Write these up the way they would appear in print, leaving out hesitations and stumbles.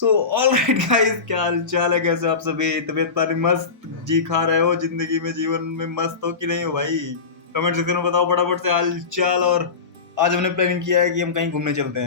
So alright guys, क्या हाल चाल है? कैसे आप सभी? तबीयत पानी मस्त जी खा रहे हो? जिंदगी में, जीवन में मस्त हो कि नहीं हो भाई? कमेंट सेक्शन में बताओ फटाफट से हाल चाल। और आज हमने प्लानिंग किया है कि हम कहीं घूमने चलते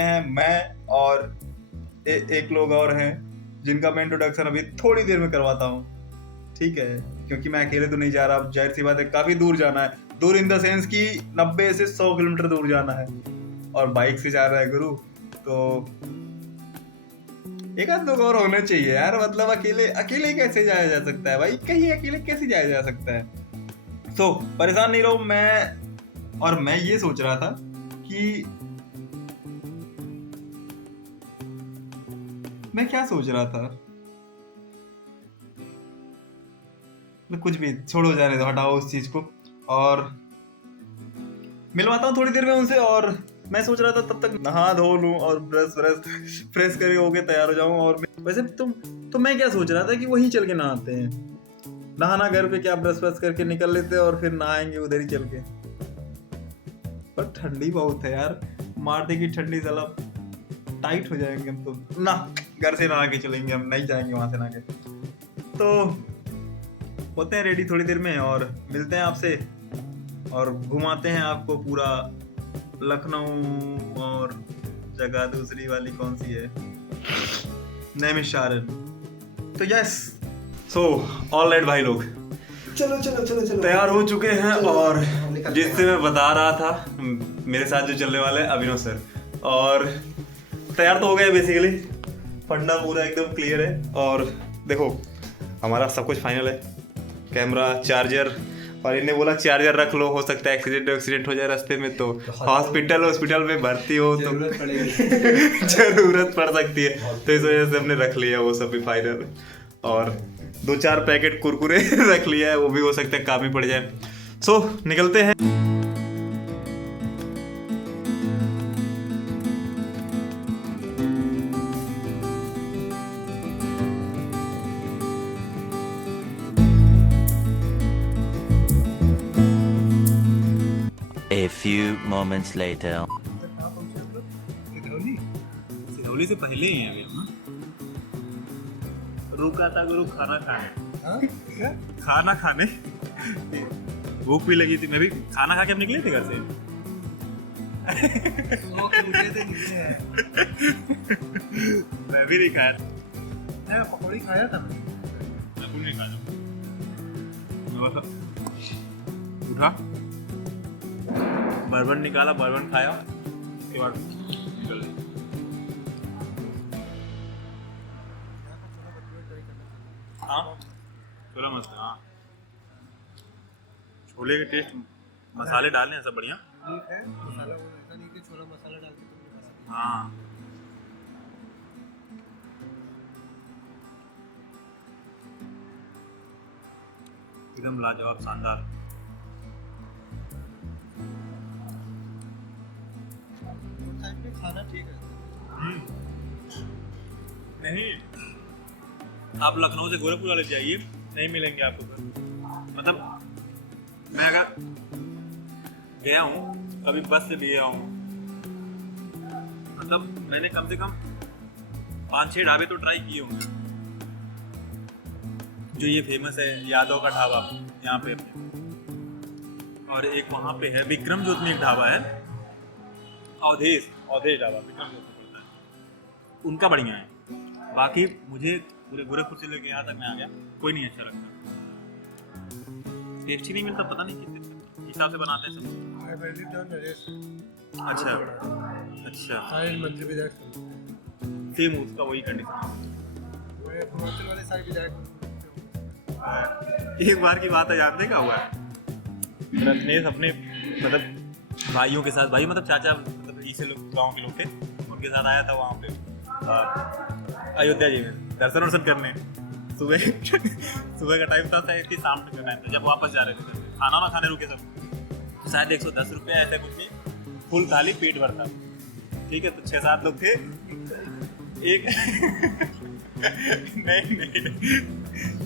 हैं। मैं और एक लोग और हैं जिनका मैं इंट्रोडक्शन अभी थोड़ी देर में करवाता हूँ, ठीक है? क्योंकि मैं अकेले तो नहीं जा रहा, अब जाहिर सी बात है काफी दूर जाना है। दूर इन द सेंस कि 90 से 100 किलोमीटर दूर जाना है और बाइक से जा रहा है गुरु। तो एक आध लोग और होने चाहिए यार, मतलब अकेले अकेले कैसे जाया जा सकता है भाई? कहीं अकेले कैसे जाया जा सकता है? तो परेशान नहीं रहो। मैं ये सोच रहा था कि मैं क्या सोच रहा था, मैं कुछ भी छोड़ो, जाने दो, हटाओ उस चीज को। और मिलवाता हूँ थोड़ी देर में उनसे। और मैं सोच रहा था तब तक नहा धो लूं और ब्रश ब्रश फ्रेश करके होके तैयार हो जाऊं। और वैसे तो मैं क्या सोच रहा था कि वहीं चल के नहाते हैं। नहाना घर पे क्या, ब्रश ब्रश करके निकल लेते और फिर नहाएंगे उधर ही चल के। पर ठंडी बहुत है यार, मारते की ठंडी, साला टाइट हो जाएंगे हम तो ना। घर से नहा के चलेंगे, हम नहीं जाएंगे वहां से नहा के। तो होते हैं रेडी थोड़ी देर में और मिलते हैं आपसे और घुमाते हैं आपको पूरा लखनऊ। और जगह दूसरी वाली कौन सी है, नैमिषारण्य। तो यस, सो ऑलराइट भाई लोग, चलो चलो चलो चलो तैयार हो चुके हैं। चलो, और निकलते जिससे मैं बता रहा था, मेरे साथ जो चलने वाले हैं अभिनव सर, और तैयार तो हो गए बेसिकली। फंडा पूरा एकदम क्लियर है। और देखो हमारा सब कुछ फाइनल है, कैमरा, चार्जर। और इन्हें बोला चार्जर रख लो, हो सकता है एक्सीडेंट हो जाए रास्ते में, तो हॉस्पिटल में भर्ती हो तो जरूरत पड़ सकती है। तो इस वजह से हमने रख लिया वो सब भी फाइनल। और 2-4 पैकेट कुरकुरे रख लिया है, वो भी हो सकता है काम ही पड़ जाए। सो निकलते हैं। A few moments later. Sidhauli से पहले ही है अभी हम। रुका था गुरु खाना खाने। खाना खाने भूख भी लगी थी, मैं भी खाना खा के अब निकले थे घर से। मैं भी नहीं खाया, मैं पकौड़ी खाया था। मैं भी नहीं खाया। मैं बस उठा, बर्बन निकाला, बर्बन खाया, उसके बाद निकल गए। हाँ छोला मस्त, हाँ छोले के टेस्ट, मसाले डालने हैं सब बढ़िया। ठीक है, मसाला वो ऐसा नहीं कि छोला मसाला डाल के तुमने खा सकते। हाँ एकदम लाजवाब, शानदार। खाना ठीक है। नहीं, आप लखनऊ से गोरखपुर वाले जाइए, नहीं मिलेंगे आपको फिर। मतलब मैं अगर गया हूँ कभी बस से भी गया हूँ, मतलब मैंने कम से कम 5-6 ढाबे तो ट्राई किए होंगे। जो ये फेमस है यादव का ढाबा यहाँ पे, और एक वहाँ पे है विक्रम जोत में एक ढाबा है, अवधेश ढाबा, विक्रम जोत में पड़ता है, उनका बढ़िया है। बाकी मुझे पूरे गोरखपुर से लेके यहाँ तक मैं आ गया, कोई नहीं अच्छा लगता, टेस्टी नहीं मिलता। पता नहीं किस हिसाब से बनाते हैं सब। अच्छा मंत्री विधायक सेम उसका वही कंडीशन। हिमाचल वाले सारे विधायक। एक बार की बात है, जानते क्या हुआ है? रत्नेश अपने मतलब भाइयों के साथ, भाई मतलब चाचा, मतलब इसे लोग गाँव के लोग थे, उनके साथ आया था वहाँ पे अयोध्या जी में दर्शन वर्शन करने। सुबह का टाइम था, शायद शाम का टाइम था, जब वापस जा रहे थे खाना ना खाने रुके सब, तो शायद 110 रुपये ऐसे कुछ नहीं, फुल थाली पेट भर था, ठीक है। तो 6-7 लोग थे, एक नहीं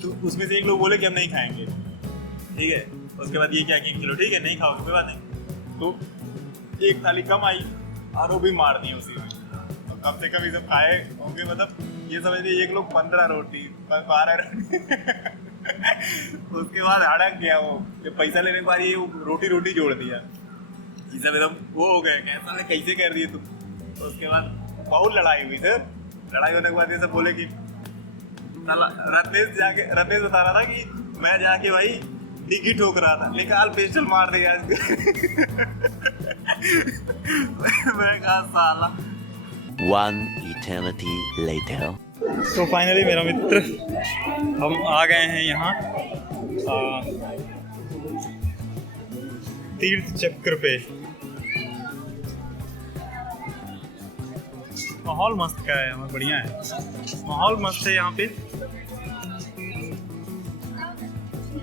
तो उसमें से एक लोग बोले कि हम नहीं खाएंगे, ठीक है। उसके बाद ये क्या कि चलो ठीक है नहीं खाओगे कोई बात नहीं, तो एक थाली कम आई और वो भी मार दी उसी में। कम से कम ये सब खाए होंगे, मतलब ये समझिए एक लोग 15 रोटी 12 रोटी उसके बाद अड़क गया वो, जब पैसा लेने के बाद ये रोटी जोड़ दिया, ये सब एकदम वो हो गए, कैसा कैसे कर दिए तुम। तो उसके बाद बहुत लड़ाई हुई थी। लड़ाई होने के बाद ये सब बोले कि रत्नेश बता रहा था कि मैं जाके भाई डिग्गी ठोक रहा था, निकाल पिस्टल मार दिया मैं कहा साला। One eternity later. तो फाइनली मेरा मित्र, हम आ गए हैं यहाँ तीर्थ चक्र पे। माहौल मस्त का है, बढ़िया है, माहौल मस्त है यहाँ पे,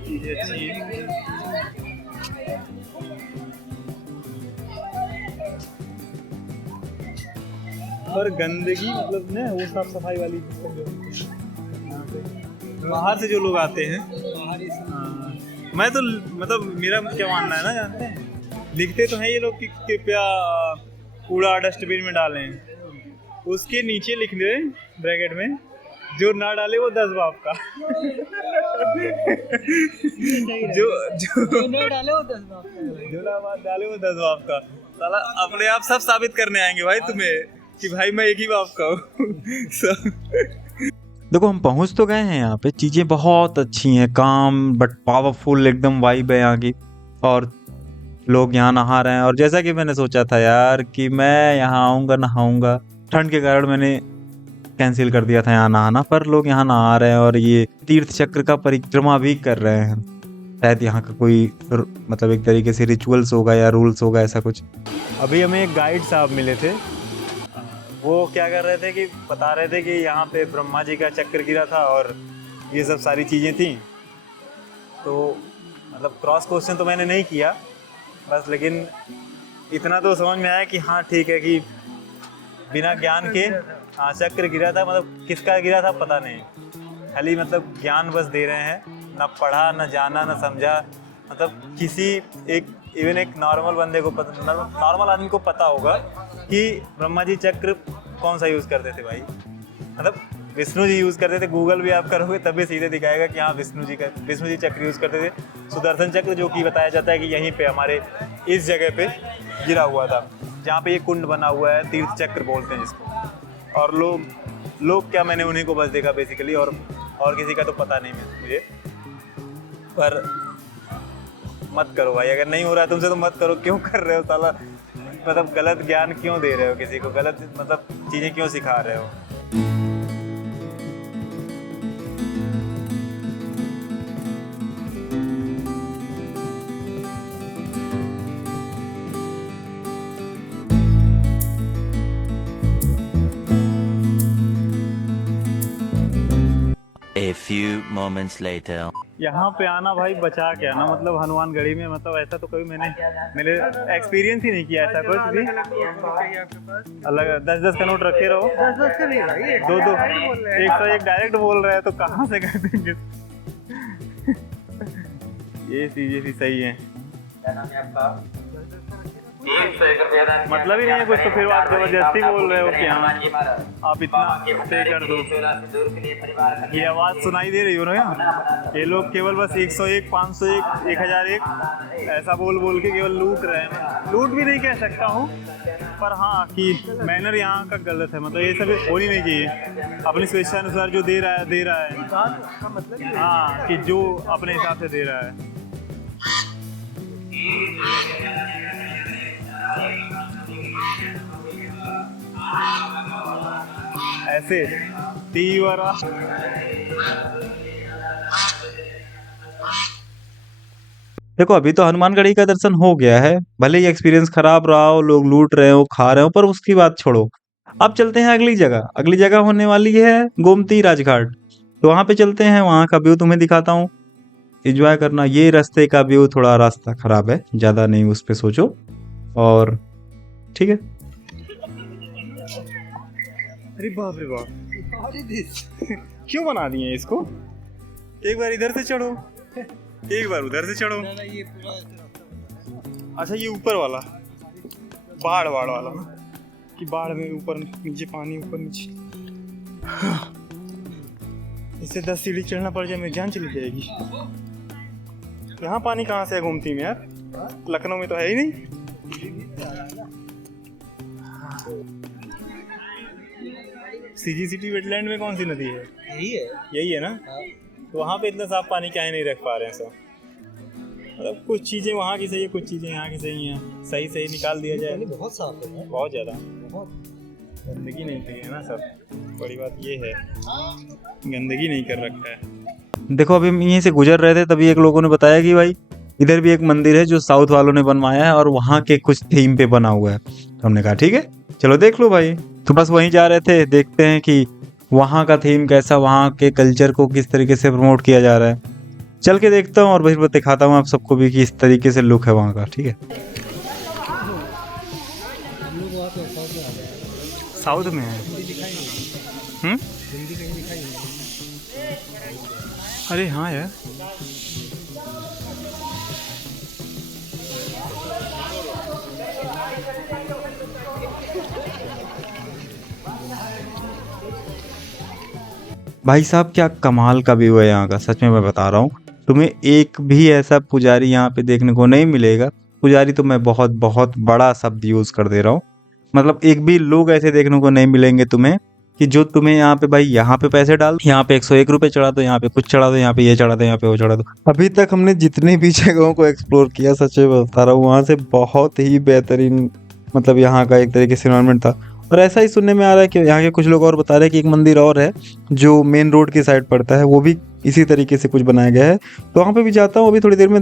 चीजें अच्छी है। पर गंदगी मतलब ना वो साफ सफाई वाली यहाँ पे बाहर से जो लोग आते हैं, मैं तो मतलब मेरा क्या मानना है ना, जानते हैं लिखते तो हैं ये लोग कि कृपया कूड़ा डस्टबिन में डालें, उसके नीचे लिख दे ब्रैकेट में जो ना डाले वो 10 बाप का जो ना डाले वो 10 बाप का, जो ना डाले वो 10 बाप का। साला अपने आप सब साबित करने आएंगे भाई तुम्हें कि भाई मैं एक ही बाप का हूँ। देखो हम पहुंच तो गए हैं यहाँ पे, चीज़ें बहुत अच्छी हैं, काम बट पावरफुल एकदम वाइब है यहाँ की, और लोग यहाँ नहा रहे हैं। और जैसा कि मैंने सोचा था यार कि मैं यहाँ आऊँगा नहाऊँगा, ठंड के कारण मैंने कैंसिल कर दिया था यहाँ नहाना, पर लोग यहाँ नहा रहे हैं और ये तीर्थ चक्र का परिक्रमा भी कर रहे हैं। शायद यहाँ का कोई मतलब एक तरीके से रिचुअल्स होगा या रूल्स होगा, ऐसा कुछ। अभी हमें एक गाइड साहब मिले थे, वो क्या कर रहे थे कि बता रहे थे कि यहाँ पे ब्रह्मा जी का चक्र गिरा था और ये सब सारी चीज़ें थी। तो मतलब क्रॉस क्वेश्चन तो मैंने नहीं किया बस, लेकिन इतना तो समझ में आया कि हाँ ठीक है कि बिना ज्ञान के हाँ चक्र गिरा था, मतलब किसका गिरा था पता नहीं, खाली मतलब ज्ञान बस दे रहे हैं, ना पढ़ा ना जाना ना समझा। मतलब किसी इवन एक नॉर्मल बंदे को पता, नॉर्मल आदमी को पता होगा कि ब्रह्मा जी चक्र कौन सा यूज़ करते थे भाई, मतलब विष्णु जी यूज़ करते थे। गूगल भी आप करोगे तब भी सीधे दिखाएगा कि हाँ विष्णु जी चक्र यूज़ करते थे। सुदर्शन चक्र जो कि बताया जाता है कि यहीं पे हमारे इस जगह पे गिरा हुआ था, जहाँ पे ये कुंड बना हुआ है, तीर्थ चक्र बोलते हैं जिसको। और लोग क्या, मैंने उन्हीं को बस देखा बेसिकली, और किसी का तो पता नहीं मुझे। पर मत करो भाई, अगर नहीं हो रहा है तुमसे तो मत करो। क्यों कर रहे हो साला, मतलब गलत ज्ञान क्यों दे रहे हो किसी को, गलत मतलब चीज़ें क्यों सिखा रहे हो। A few moments later. यहाँ पे आना भाई बचा के आना, मतलब हनुमानगढ़ी में, मतलब ऐसा तो कभी मेरे एक्सपीरियंस ही नहीं किया ऐसा कुछ भी। अलग 10-10 का नोट रखे रहो, 10 का नहीं भाई, 2-2 101 डायरेक्ट बोल रहे हैं तो कहाँ से कर देंगे। ये चीजें भी सही है, मतलब ही नहीं है कुछ, तो फिर आप जबरदस्ती बोल रहे हो कि हाँ आप इतना पे कर दो। ये आवाज़ सुनाई दे रही हो ना यार, ये लोग केवल बस 101, 501, 1001 ऐसा बोल के केवल लूट रहे हैं। लूट भी नहीं कह सकता हूँ, पर हाँ कि मैनर यहाँ का गलत है, मतलब ये सब होनी नहीं चाहिए। अपनी स्वेच्छानुसार जो दे रहा है मतलब हाँ, कि जो अपने हिसाब से दे रहा है। ऐसे तीवरा देखो अभी तो हनुमानगढ़ी का दर्शन हो गया है, भले ही एक्सपीरियंस खराब रहा हो, लोग लूट रहे हो, खा रहे हो, पर उसकी बात छोड़ो। अब चलते हैं अगली जगह होने वाली है गोमती राजघाट। तो वहाँ पे चलते हैं, वहाँ का व्यू तुम्हें दिखाता हूँ, एंजॉय करना। ये रास्ते का व्यू, थोड़ा रास्ता खराब है, ज़्यादा नहीं उस पर सोचो, और ठीक है। अरे बाप रे बाप, क्यों बना दिए इसको? एक बार इधर से चढ़ो, एक बार उधर से चढ़ो। ये पूरा अच्छा ये ऊपर वाला बाढ़ वाला, कि बाढ़ में ऊपर नीचे पानी ऊपर नीचे, इससे 10 सीढ़ी चढ़ना पड़ जाए, मेरी जान चली जाएगी। यहाँ पानी कहाँ से घूमती में यार, लखनऊ में तो है ही नहीं। सीजी वेटलैंड में कौन सी नदी है? यही है ना। तो वहाँ पे इतना साफ पानी क्या नहीं रख पा रहे हैं सब। मतलब कुछ चीज़ें वहाँ की सही है, कुछ चीज़ें यहाँ की सही हैं, सही निकाल दिया जाए। बहुत साफ है, बहुत ज़्यादा बहुत गंदगी नहीं की है ना सब। बड़ी बात ये है, गंदगी नहीं कर रखा है। देखो अभी हम यहीं से गुजर रहे थे, तभी एक लोगों ने बताया कि भाई इधर भी एक मंदिर है जो साउथ वालों ने बनवाया है और वहाँ के कुछ थीम पे बना हुआ है। तो हमने कहा ठीक है चलो देख लो भाई। तो बस वहीं जा रहे थे, देखते हैं कि वहाँ का थीम कैसा, वहाँ के कल्चर को किस तरीके से प्रमोट किया जा रहा है। चल के देखता हूँ और फिर दिखाता हूँ आप सबको भी कि इस तरीके से लुक है वहाँ का। ठीक है, हम लोग वहाँ पे साउथ में आ गए, साउथ में है। हिंदी दिखाई नहीं, हिंदी कहीं दिखाई नहीं। अरे हाँ यार, भाई साहब क्या कमाल का व्यू है यहाँ का, सच में मैं बता रहा हूँ। तुम्हें एक भी ऐसा पुजारी यहाँ पे देखने को नहीं मिलेगा। पुजारी तो मैं बहुत बहुत बड़ा शब्द यूज़ कर दे रहा हूँ, मतलब एक भी लोग ऐसे देखने को नहीं मिलेंगे तुम्हें कि जो तुम्हें यहाँ पे भाई यहाँ पे पैसे डाल, यहाँ पे 101 रुपये चढ़ा दो, यहाँ पे कुछ चढ़ा दो, यहाँ पे ये चढ़ा दो, यहाँ पे वो चढ़ा दो। अभी तक हमने जितनी भी जगहों को एक्सप्लोर किया, सच में बता रहा हूँ, वहाँ से बहुत ही बेहतरीन मतलब यहाँ का एक तरीके से इन्वायरमेंट था। और ऐसा ही सुनने में आ रहा है कि यहाँ के कुछ लोग और बता रहे हैं कि एक मंदिर और है जो मेन रोड की साइड पड़ता है, वो भी इसी तरीके से कुछ बनाया गया है। तो वहाँ पे भी जाता हूँ, अभी थोड़ी देर में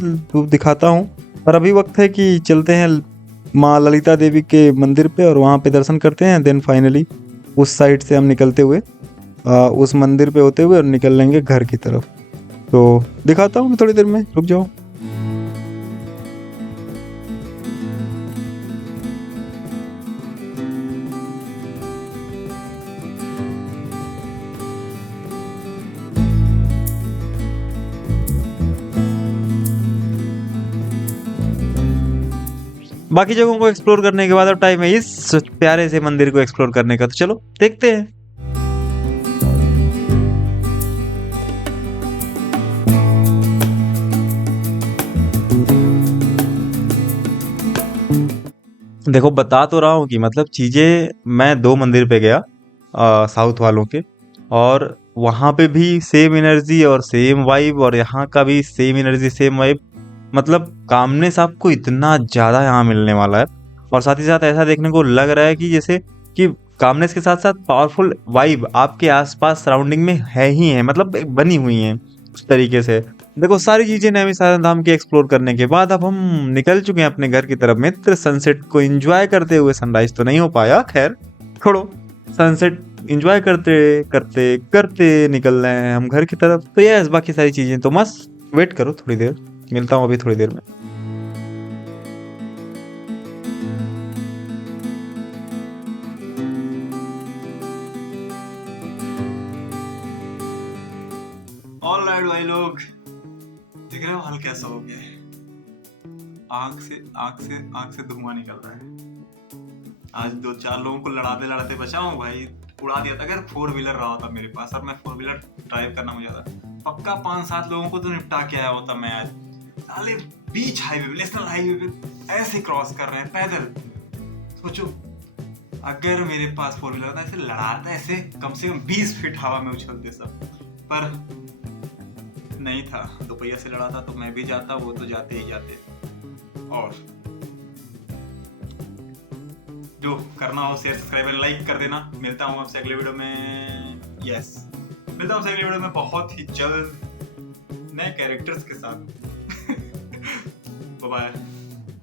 दिखाता हूँ। और अभी वक्त है कि चलते हैं माँ ललिता देवी के मंदिर पे और वहाँ पे दर्शन करते हैं। देन फाइनली उस साइड से हम निकलते हुए उस मंदिर पे होते हुए और निकल लेंगे घर की तरफ। तो दिखाता हूँ थोड़ी देर में, रुक जाओ। बाकी जगहों को एक्सप्लोर करने के बाद अब टाइम है इस प्यारे से मंदिर को एक्सप्लोर करने का। तो चलो देखते हैं। देखो बता तो रहा हूँ कि मतलब चीज़ें, मैं 2 मंदिर पे गया साउथ वालों के, और वहाँ पे भी सेम एनर्जी और सेम वाइब, और यहाँ का भी सेम एनर्जी सेम वाइब। मतलब कामनेस आपको इतना ज़्यादा यहाँ मिलने वाला है, और साथ ही साथ ऐसा देखने को लग रहा है कि जैसे कि कामनेस के साथ साथ पावरफुल वाइब आपके आसपास सराउंडिंग में है ही है, मतलब बनी हुई हैं उस तरीके से। देखो सारी चीज़ें नैमी साधन धाम के एक्सप्लोर करने के बाद अब हम निकल चुके हैं अपने घर की तरफ मित्र। सनसेट को एंजॉय करते हुए, सनराइज तो नहीं हो पाया खैर, छोड़ो, सनसेट एंजॉय करते करते करते निकल रहे हैं हम घर की तरफ। तो यस, बाकी सारी चीज़ें तो मस्त। वेट करो थोड़ी देर, मिलता हूँ अभी थोड़ी देर में। ऑलराइट भाई लोग, दिख रहे हो हाल कैसा हो गया है। आंख से धुआं निकल रहा है। आज 2-4 लोगों को लड़ाते बचा हूँ भाई, उड़ा दिया था। अगर 4 व्हीलर रहा होता मेरे पास और मैं 4 व्हीलर ड्राइव करना मुझे आता, पक्का 5-7 लोगों को तो निपटा के आया होता मैं आज। साले बीच हाईवे, नेशनल हाईवे पे ऐसे क्रॉस कर रहे हैं पैदल। सोचो अगर मेरे पास 4 व्हीलर था, ऐसे लड़ाता, ऐसे कम से कम 20 फीट हवा में उछलते सब, पर नहीं था। 2 पहिया से लड़ा था तो मैं भी जाता, वो तो जाते ही जाते। और जो करना हो शेयर सब्सक्राइब और लाइक कर देना। मिलता हूँ आपसे अगले वीडियो में। यस, मिलता हूँ आपसे अगले वीडियो में बहुत ही जल्द नए कैरेक्टर्स के साथ। Bye bye.